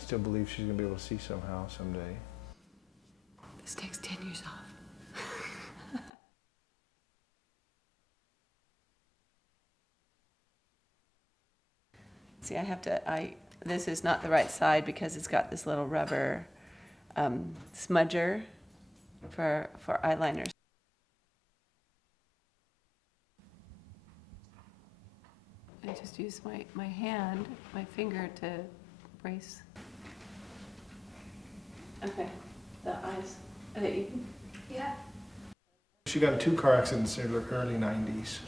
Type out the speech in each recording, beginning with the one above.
still believe she's going to be able to see somehow, someday. This takes 10 years off. See, this is not the right side because it's got this little rubber smudger for eyeliners. I just use my hand, my finger to brace. Okay, the eyes. Yeah. She got in 2 car accidents in the early 90s,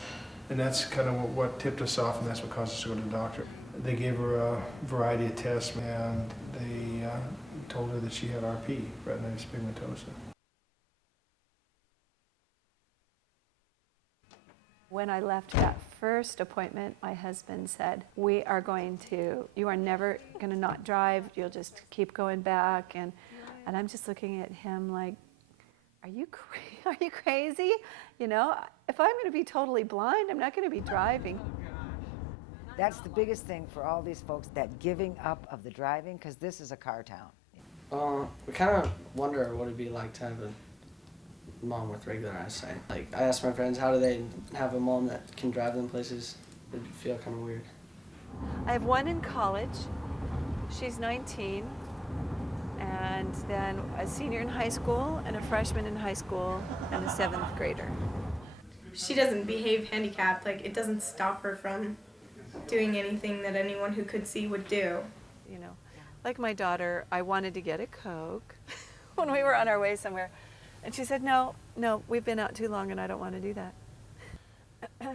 and that's kind of what tipped us off, and that's what caused us to go to the doctor. They gave her a variety of tests, and they told her that she had RP, Retinitis Pigmentosa. When I left that first appointment, my husband said, you are never going to not drive, you'll just keep going back. And I'm just looking at him like, are you crazy? You know, if I'm going to be totally blind, I'm not going to be driving. That's the biggest thing for all these folks, that giving up of the driving, because this is a car town. We kind of wonder what it'd be like to have a mom with regular eyesight. Like, I asked my friends, how do they have a mom that can drive them places? It'd feel kind of weird. I have one in college. She's 19. And then a senior in high school, and a freshman in high school, and a 7th grader. She doesn't behave handicapped. Like, it doesn't stop her from doing anything that anyone who could see would do. You know, like my daughter, I wanted to get a Coke when we were on our way somewhere. And she said, no, we've been out too long and I don't want to do that.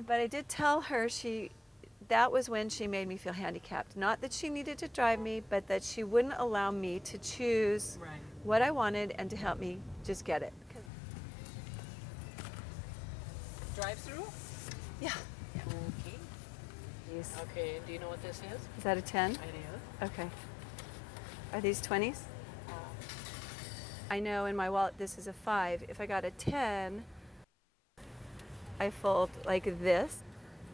But I did tell her that was when she made me feel handicapped. Not that she needed to drive me, but that she wouldn't allow me to choose what I wanted and to help me just get it. Drive-through? Yeah. Okay. Yes. Okay, do you know what this is? Is that a 10? It is. Okay. Are these 20s? I know in my wallet this is a 5. If I got a 10, I fold like this.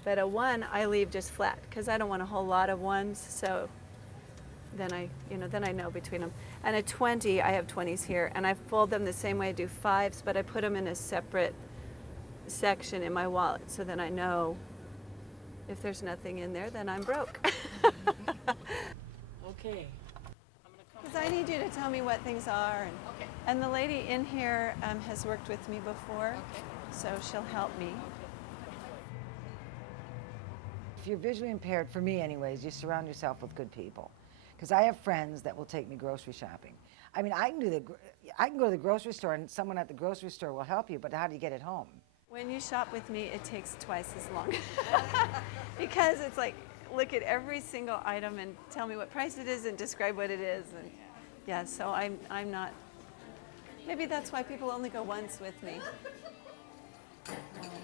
But a 1, I leave just flat because I don't want a whole lot of 1s. So then I know between them. And a 20, I have 20s here, and I fold them the same way I do 5s, but I put them in a separate section in my wallet, so then I know if there's nothing in there, then I'm broke. Okay. Because I need you to tell me what things are, and the lady in here has worked with me before, so she'll help me. If you're visually impaired, for me anyways, you surround yourself with good people. Because I have friends that will take me grocery shopping. I mean, I can go to the grocery store and someone at the grocery store will help you, but how do you get it home? When you shop with me, it takes twice as long. Because it's like, look at every single item and tell me what price it is and describe what it is. And yeah, so I'm not, maybe that's why people only go once with me. Oh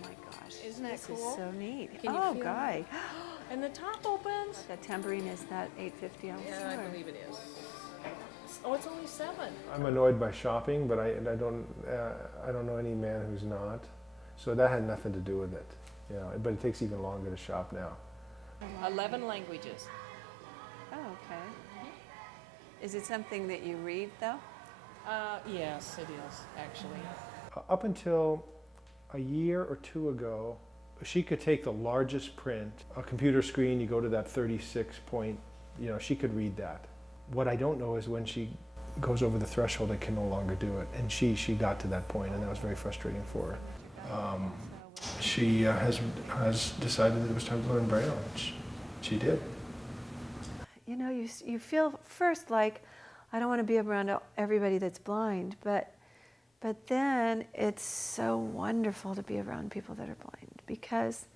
my gosh. Isn't that this cool? This is so neat. Can you Oh, feel Guy. And the top opens? That tambourine is that $8.50 Yeah, I believe it is. Oh, it's only 7. I'm annoyed by shopping, but I don't know any man who's not. So that had nothing to do with it. You know, but it takes even longer to shop now. 11 languages. Oh, okay. Is it something that you read, though? Yes, it is, actually. Up until a year or 2 ago, she could take the largest print, a computer screen, you go to that 36 point, you know, she could read that. What I don't know is when she goes over the threshold, I can no longer do it. And she got to that point, and that was very frustrating for her. She has decided that it was time to learn Braille, which she did. You know, you feel first like, I don't want to be around everybody that's blind, but then it's so wonderful to be around people that are blind because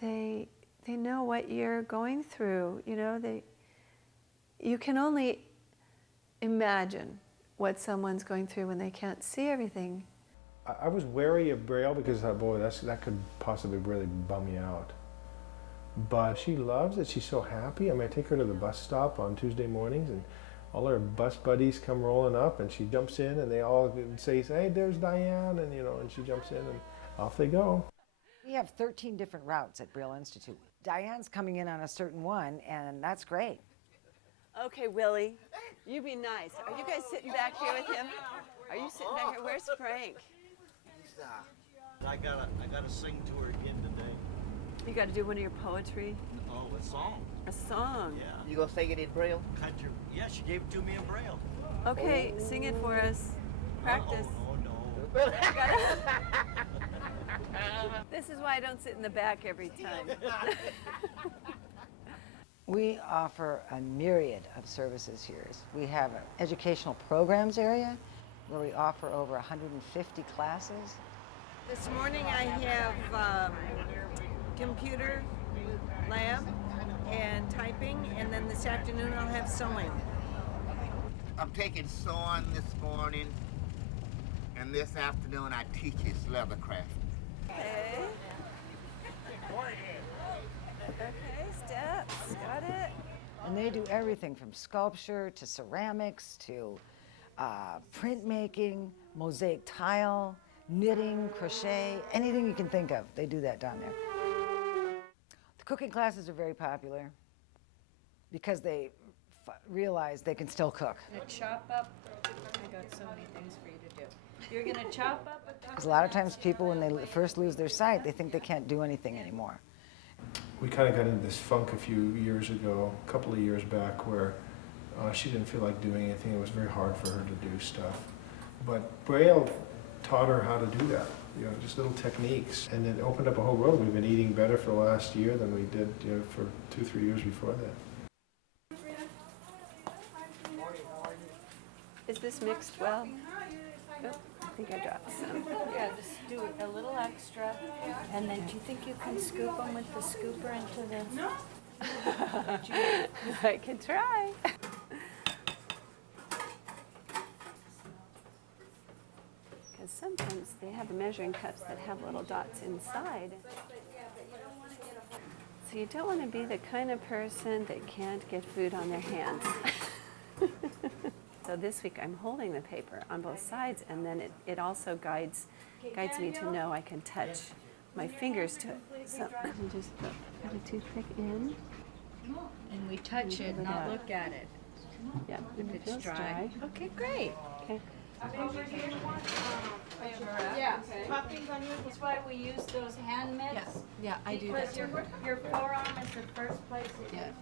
they know what you're going through. You know, you can only imagine what someone's going through when they can't see everything. I was wary of Braille because I thought, boy, that could possibly really bum me out. But she loves it. She's so happy. I mean, I take her to the bus stop on Tuesday mornings, and all her bus buddies come rolling up, and she jumps in, and they all say, "Hey, there's Diane," and you know, and she jumps in, and off they go. We have 13 different routes at Braille Institute. Diane's coming in on a certain one, and that's great. Okay, Willie, you be nice. Are you guys sitting back here with him? Are you sitting back here? Where's Frank? I gotta sing to her again today. You got to do one of your poetry. Oh, a song. A song. Yeah. You gonna sing it in Braille? Yeah, she gave it to me in Braille. Okay, sing it for us. Practice. Oh no. This is why I don't sit in the back every time. We offer a myriad of services here. We have an educational programs area where we offer over 150 classes. This morning I have computer lab and typing, and then this afternoon I'll have sewing. I'm taking sewing this morning, and this afternoon I teach is leathercraft. Okay. Okay, steps. Got it. And they do everything from sculpture to ceramics to printmaking, mosaic tile, knitting, crochet, anything you can think of. They do that down there. The cooking classes are very popular because they realize they can still cook. Gonna chop up. I got so many things for you to do. You're gonna chop up a Because a lot of times people, when they first lose their sight, they think they can't do anything anymore. We kind of got into this funk a few years ago, a couple of years back, where she didn't feel like doing anything. It was very hard for her to do stuff. But Braille taught her how to do that, you know, just little techniques. And it opened up a whole world. We've been eating better for the last year than we did, you know, for 2-3 years before that. Is this mixed well? Oh, I think I dropped some. yeah, just do a little extra, and then do you think you can scoop them with the scooper into the? No. I can try. Because sometimes they have measuring cups that have little dots inside. So you don't want to be the kind of person that can't get food on their hands. So this week I'm holding the paper on both sides, and then it also guides me to know I can touch my fingers to it. So let me just put a toothpick in. And we touch it, not look at it. Yeah, If it's dry. Okay, great. Okay. Yeah, toppings on you. That's why we use those hand mitts. Yeah, I do that Because too. your forearm is the first place it Yeah.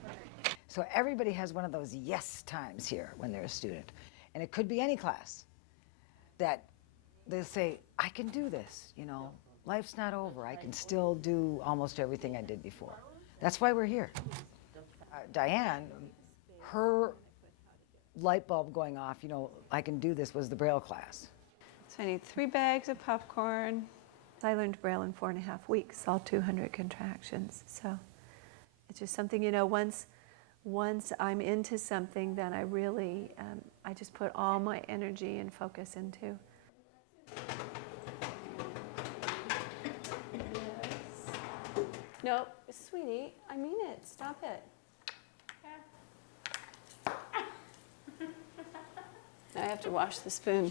So everybody has one of those yes times here when they're a student. And it could be any class that they'll say, I can do this, you know, life's not over. I can still do almost everything I did before. That's why we're here. Diane, her light bulb going off, you know, I can do this, was the Braille class. So I need 3 bags of popcorn. I learned Braille in 4.5 weeks, all 200 contractions. So it's just something, you know, once I'm into something, then I really, I just put all my energy and focus into. Yes. No, sweetie, I mean it. Stop it. Now I have to wash the spoon.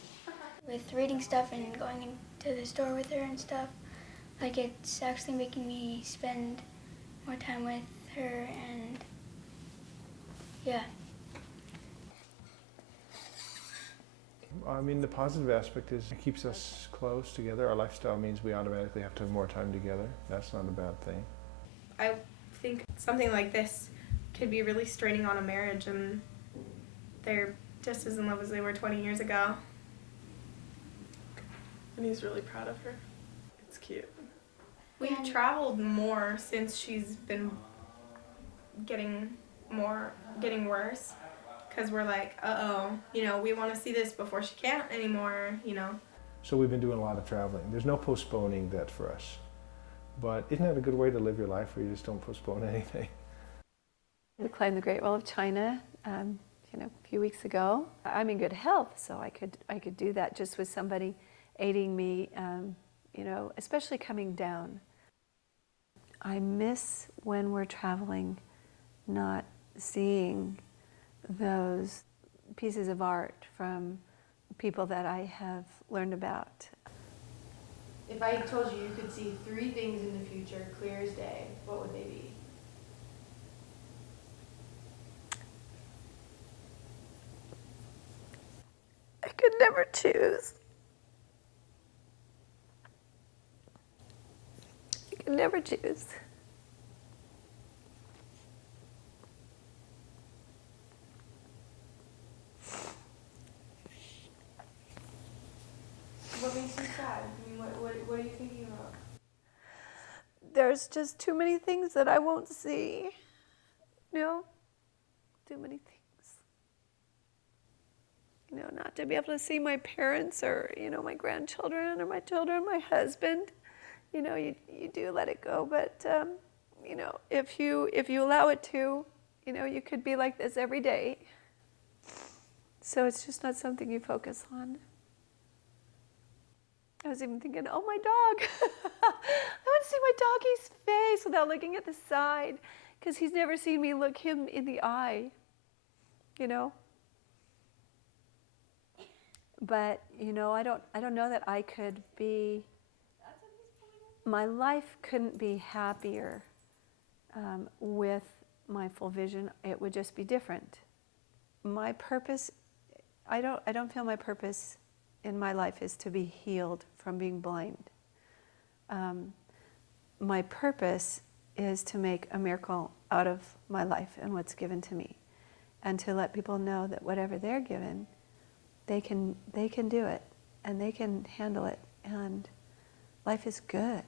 With reading stuff and going into the store with her and stuff, like it's actually making me spend more time with her, and yeah. I mean, the positive aspect is it keeps us close together. Our lifestyle means we automatically have to have more time together. That's not a bad thing. I think something like this could be really straining on a marriage, and they're just as in love as they were 20 years ago. And he's really proud of her. It's cute. We've traveled more since she's been getting worse, because we're like, uh-oh, you know, we want to see this before she can't anymore, you know. So we've been doing a lot of traveling. There's no postponing that for us. But isn't that a good way to live your life, where you just don't postpone anything? We climbed the Great Wall of China, you know, a few weeks ago. I'm in good health, so I could do that just with somebody aiding me, you know, especially coming down. I miss when we're traveling, not seeing those pieces of art from people that I have learned about. If I told you you could see 3 things in the future, clear as day, what would they be? could never choose. I could never choose. What makes you sad? I mean, what are you thinking about? There's just too many things that I won't see. You know? Too many things. You know, not to be able to see my parents or, you know, my grandchildren or my children, my husband. You know, you do let it go, but, you know, if you allow it to, you know, you could be like this every day. So it's just not something you focus on. I was even thinking, oh, my dog. I want to see my doggy's face without looking at the side, because he's never seen me look him in the eye, you know. But, you know, I don't know that I could be, my life couldn't be happier with my full vision. It would just be different. My purpose, I don't feel my purpose in my life is to be healed from being blind. My purpose is to make a miracle out of my life and what's given to me, and to let people know that whatever they're given, they can do it, and they can handle it, and life is good.